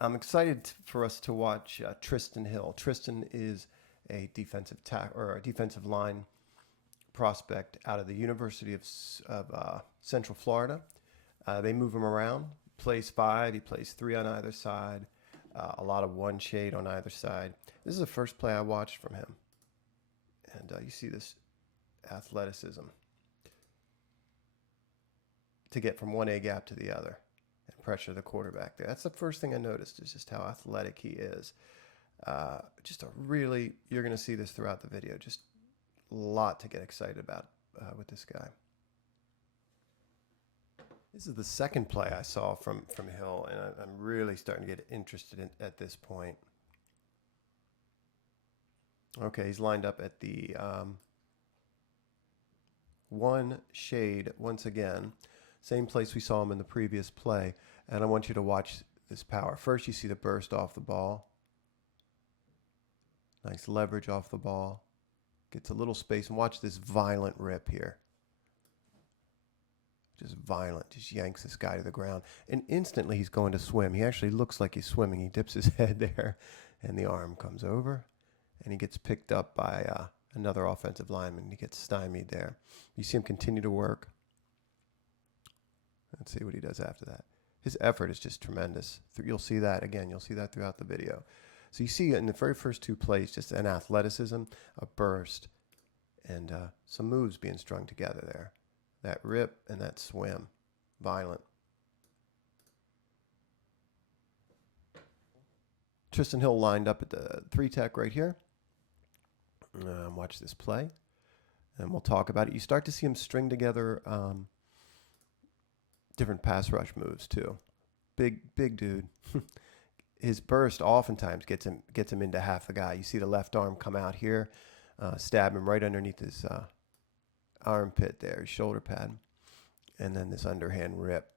I'm excited for us to watch Trysten Hill. Trysten is a a defensive line prospect out of the University of Central Florida. They move him around. Plays five. He plays three on either side. A lot of one shade on either side. This is the first play I watched from him, and you see this athleticism to get from one A gap to the other and pressure the quarterback there. That's the first thing I noticed, is just how athletic he is. Just a really, you're going to see this throughout the video. Just a lot to get excited about with this guy. This is the second play I saw from Hill, and I'm really starting to get interested at this point. Okay, he's lined up at the one shade once again. Same place we saw him in the previous play. And I want you to watch this power. First, you see the burst off the ball. Nice leverage off the ball. Gets a little space. And watch this violent rip here. Just violent. Just yanks this guy to the ground. And instantly he's going to swim. He actually looks like he's swimming. He dips his head there. And the arm comes over. And he gets picked up by another offensive lineman. He gets stymied there. You see him continue to work. Let's see what he does after that. His effort is just tremendous. You'll see that again. You'll see that throughout the video. So you see in the very first two plays just an athleticism, a burst, and some moves being strung together there. That rip and that swim. Violent. Trysten Hill lined up at the 3-tech right here. Watch this play. And we'll talk about it. You start to see him string together different pass rush moves too. Big dude. His burst oftentimes gets him into half the guy. You see the left arm come out here, stab him right underneath his armpit there, his shoulder pad, and then this underhand rip.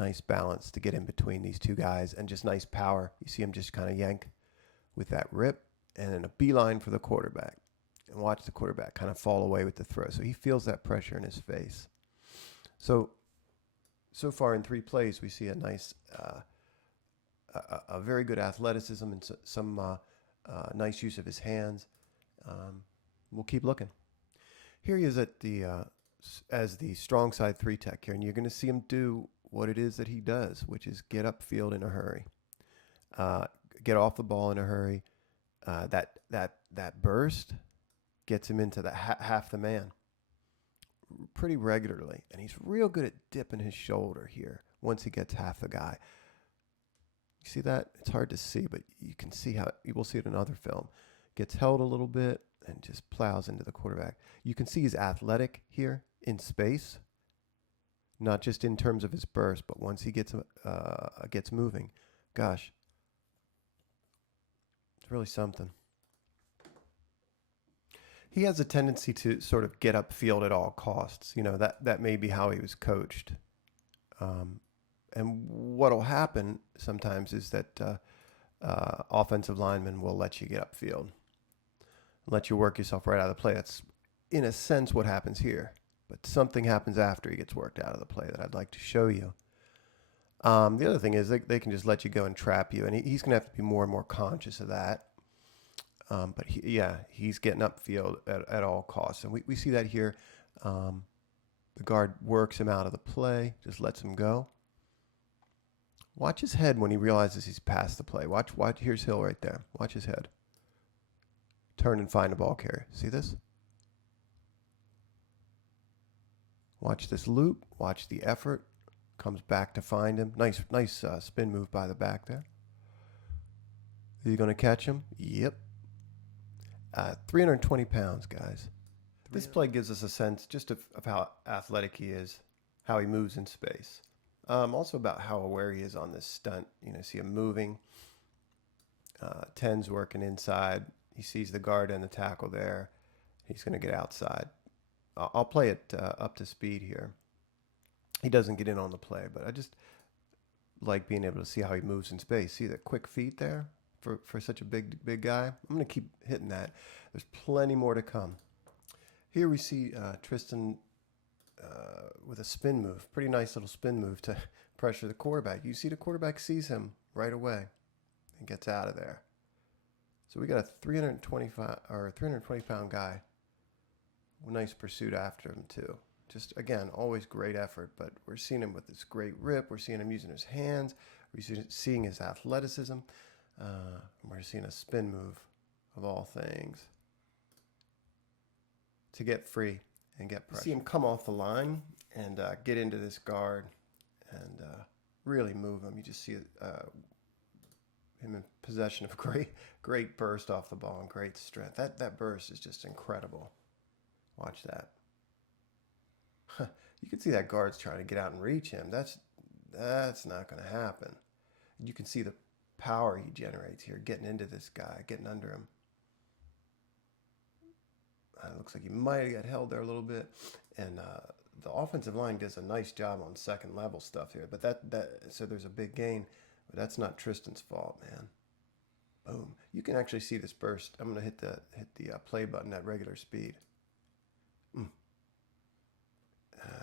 Nice balance to get in between these two guys, and just nice power. You see him just kind of yank with that rip, and then a beeline for the quarterback. And watch the quarterback kind of fall away with the throw. So he feels that pressure in his face. So far in 3 plays, we see a nice, a very good athleticism and some nice use of his hands. We'll keep looking. Here he is at the as the strong side 3-tech here, and you're going to see him do what it is that he does, which is get upfield in a hurry, get off the ball in a hurry. That burst gets him into the half the man pretty regularly, and he's real good at dipping his shoulder here once he gets half the guy. You see that? It's hard to see, but you can see how you will see it in other film. Gets held a little bit and just plows into the quarterback. You can see he's athletic here in space, not just in terms of his burst, but once he gets moving, gosh, it's really something. He has a tendency to sort of get upfield at all costs. You know, that may be how he was coached. And what'll happen sometimes is that offensive linemen will let you get upfield, let you work yourself right out of the play. That's, in a sense, what happens here. But something happens after he gets worked out of the play that I'd like to show you. The other thing is they can just let you go and trap you, and he's going to have to be more and more conscious of that. But he's getting upfield at all costs. And we see that here. The guard works him out of the play, just lets him go. Watch his head when he realizes he's past the play. Watch. Here's Hill right there. Watch his head. Turn and find the ball carrier. See this? Watch this loop. Watch the effort. Comes back to find him. Nice spin move by the back there. Is he going to catch him? Yep. 320 pounds, guys. This play gives us a sense just of how athletic he is, how he moves in space. Also about how aware he is on this stunt. You know, see him moving. 10's working inside. He sees the guard and the tackle there. He's going to get outside. I'll play it up to speed here. He doesn't get in on the play, but I just like being able to see how he moves in space. See the quick feet there? For such a big guy. I'm going to keep hitting that. There's plenty more to come. Here we see Trysten with a spin move. Pretty nice little spin move to pressure the quarterback. You see the quarterback sees him right away and gets out of there. So we got a 320 pound guy. Nice pursuit after him too. Just again, always great effort, but we're seeing him with this great rip. We're seeing him using his hands. We're seeing his athleticism. We're seeing a spin move of all things to get free and get pressure. See him come off the line and get into this guard and really move him. You just see him in possession of great burst off the ball and great strength. That burst is just incredible. Watch that. You can see that guard's trying to get out and reach him. That's not going to happen. You can see the power he generates here, getting into this guy, getting under him. Looks like he might have got held there a little bit, and the offensive line does a nice job on second level stuff here. But so there's a big gain, but that's not Trysten's fault, man. Boom! You can actually see this burst. I'm gonna hit the play button at regular speed.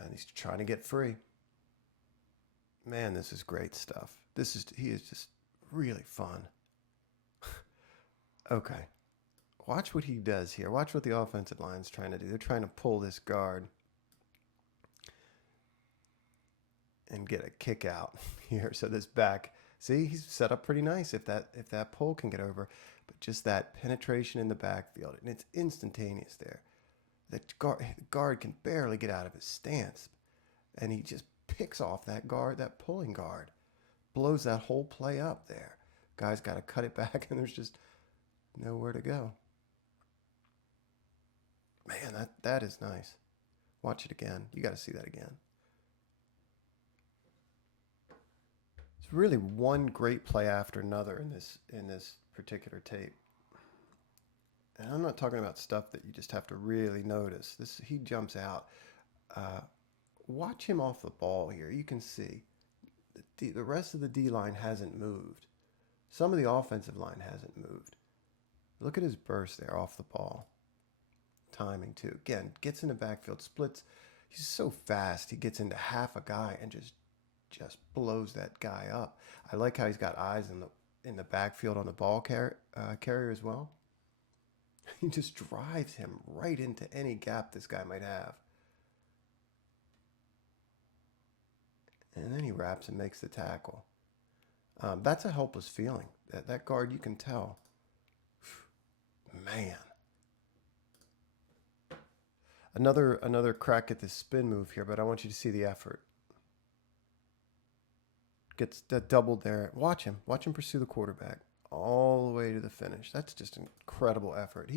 And he's trying to get free. Man, this is great stuff. He is just really fun. Okay. Watch what he does here. Watch what the offensive line's trying to do. They're trying to pull this guard and get a kick out here. So this back, see, he's set up pretty nice if that pull can get over. But just that penetration in the backfield, and it's instantaneous there. The guard can barely get out of his stance, and he just picks off that pulling guard, blows that whole play up there. Guy's got to cut it back, and there's just nowhere to go. Man, that is nice. Watch it again. You got to see that again. It's really one great play after another in this particular tape. And I'm not talking about stuff that you just have to really notice. He jumps out. Watch him off the ball here. You can see the rest of the D-line hasn't moved. Some of the offensive line hasn't moved. Look at his burst there off the ball. Timing too. Again, gets in the backfield, splits. He's so fast. He gets into half a guy and just blows that guy up. I like how he's got eyes in the backfield on the ball carrier as well. He just drives him right into any gap this guy might have. And then he wraps and makes the tackle. That's a helpless feeling. That guard, you can tell. Man. Another crack at this spin move here, but I want you to see the effort. Gets that doubled there. Watch him pursue the quarterback all the way to the finish. That's just incredible effort.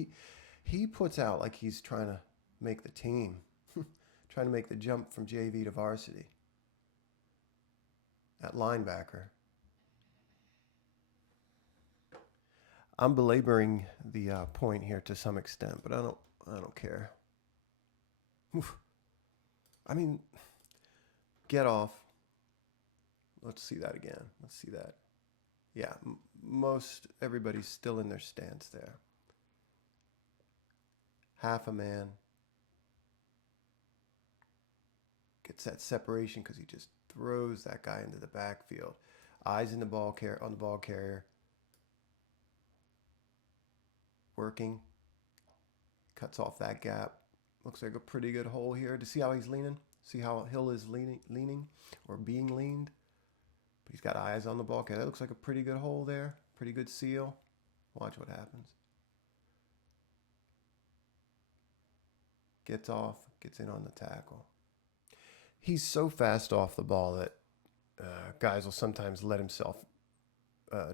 He puts out like he's trying to make the team, trying to make the jump from JV to varsity. At linebacker. I'm belaboring the point here to some extent, but I don't care. Oof. I mean, get off. Let's see that again. Let's see that. Yeah, everybody's still in their stance there. Half a man. Gets that separation because he just throws that guy into the backfield. Eyes in the ball carrier. Working. Cuts off that gap. Looks like a pretty good hole here. To see how he's leaning? See how Hill is leaning or being leaned? But he's got eyes on the ball carrier. That looks like a pretty good hole there. Pretty good seal. Watch what happens. Gets off. Gets in on the tackle. He's so fast off the ball that guys will sometimes let himself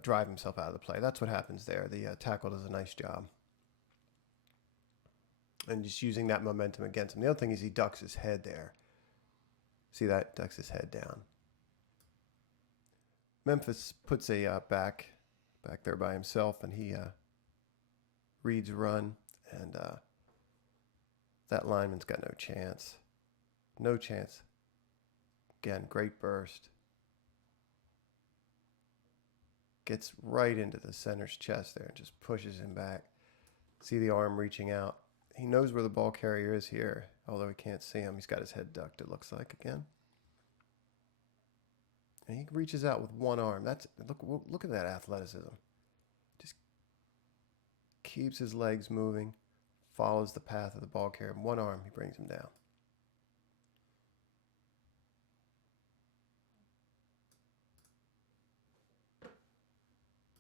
drive himself out of the play. That's what happens there. The tackle does a nice job. And just using that momentum against him. The other thing is he ducks his head there. See that? Ducks his head down. Memphis puts a back there by himself, and he reads run, and that lineman's got no chance. No chance. Again, great burst. Gets right into the center's chest there and just pushes him back. See the arm reaching out. He knows where the ball carrier is here, although he can't see him. He's got his head ducked, it looks like, again. And he reaches out with one arm. Look at that athleticism. Just keeps his legs moving, follows the path of the ball carrier. One arm, he brings him down.